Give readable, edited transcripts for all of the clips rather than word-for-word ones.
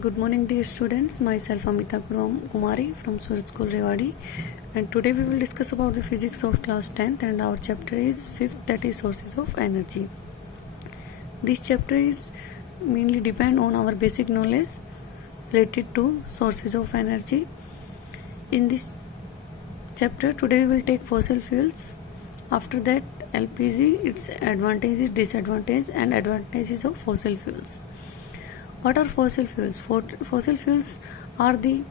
Good morning, dear students. Myself Amita Kumari from Surat School Rewadi, and today we will discuss about the physics of class 10th, and our chapter is 5th, that is sources of energy. This chapter is mainly depend on our basic knowledge related to sources of energy. In this chapter today we will take fossil fuels. After that LPG, its advantages, disadvantages and advantages of fossil fuels. What are fossil fuels? Fossil fuels are the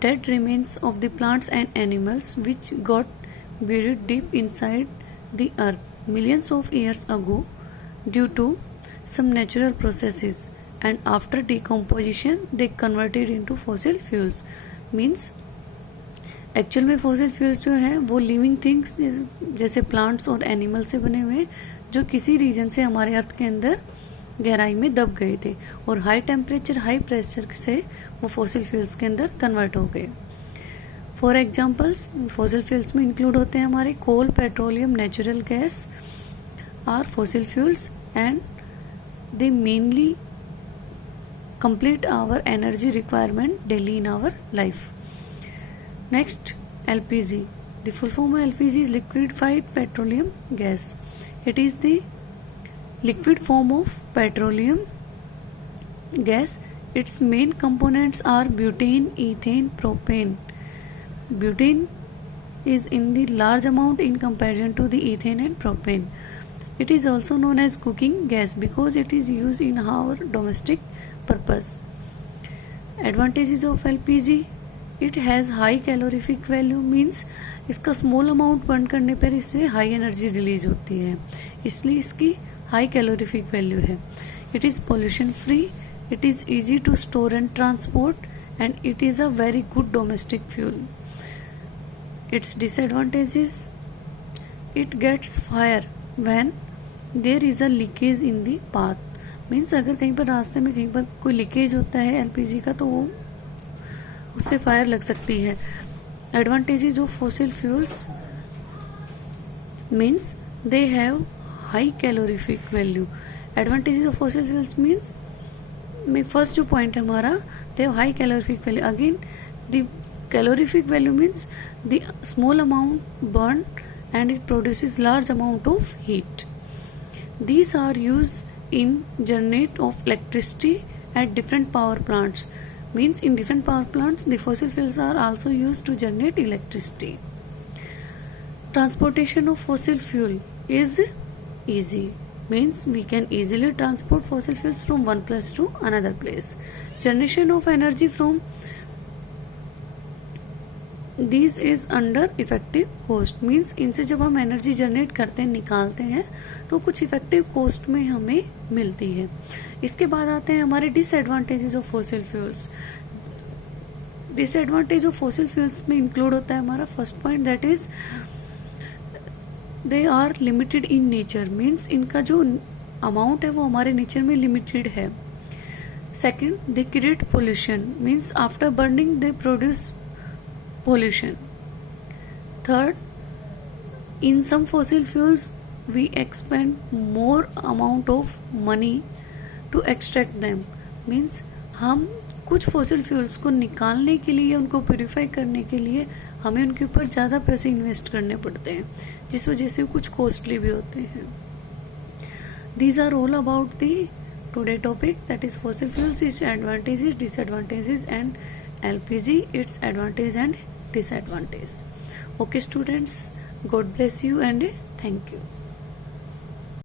dead remains of the plants and animals which got buried deep inside the earth millions of years ago due to some natural processes, and after decomposition they converted into fossil fuels. Means actual में fossil fuels जो हैं वो living things जैसे प्लांट्स और एनिमल से बने हुए जो किसी रीजन से हमारे अर्थ के अंदर गहराई में दब गए थे और हाई टेम्परेचर हाई प्रेशर से वो फॉसिल फ्यूल्स के अंदर कन्वर्ट हो गए. फॉर एग्जांपल्स फॉसिल फ्यूल्स में इंक्लूड होते हैं हमारे coal, petroleum, natural gas are fossil fuels and they mainly complete our energy requirement daily in our life. Next, LPG. The full form of LPG is liquefied petroleum gas. It is the liquid form of petroleum gas. Its main components are butane, ethane, propane. Butane is in the large amount in comparison to the ethane and propane. It is also known as cooking gas because it is used in our domestic purpose. Advantages of LPG. It has high calorific value, means इसका small amount burn करने पर इसमें high energy release होती है, इसलिए इसकी high calorific value है. It is pollution free, it is easy to store and transport and it is a very good domestic fuel. Its disadvantages. It gets fire when there is a leakage in the path. Means अगर कहीं पर रास्ते में कहीं पर कोई लीकेज होता है एलपीजी का तो वो उससे फायर लग सकती है. Advantages of fossil fuels means they have high calorific value. Advantages of fossil fuels means में फर्स्ट जो पॉइंट है हमारा, they have high calorific value. Again the calorific value means the small amount burn and it produces large amount of heat. These are use in generate of electricity at different power plants. Means in different power plants the fossil fuels are also used to generate electricity. Transportation of fossil fuel is easy, means we can easily transport fossil fuels from one place to another place. Generation of energy from these is under effective cost, means इनसे जब हम energy generate करते हैं निकालते हैं तो कुछ effective cost में हमें मिलती है. इसके बाद आते हैं हमारे disadvantages of fossil fuels. Disadvantage of fossil fuels में इंक्लूड होता है हमारा first point, that is they are limited in nature, means इनका जो अमाउंट है वो हमारे नेचर में लिमिटेड है. Second, they create pollution, means after burning they produce pollution. Third, in some fossil fuels we expend more amount of money to extract them. Means हम कुछ fossil fuels को निकालने के लिए, उनको प्योरीफाई करने के लिए हमें उनके ऊपर ज़्यादा पैसे इन्वेस्ट करने पड़ते हैं, जिस वजह से कुछ कॉस्टली भी होते हैं. These are all about the today topic, that is fossil fuels, its advantages, disadvantages and LPG, its advantage and disadvantage. Okay students, God bless you and thank you.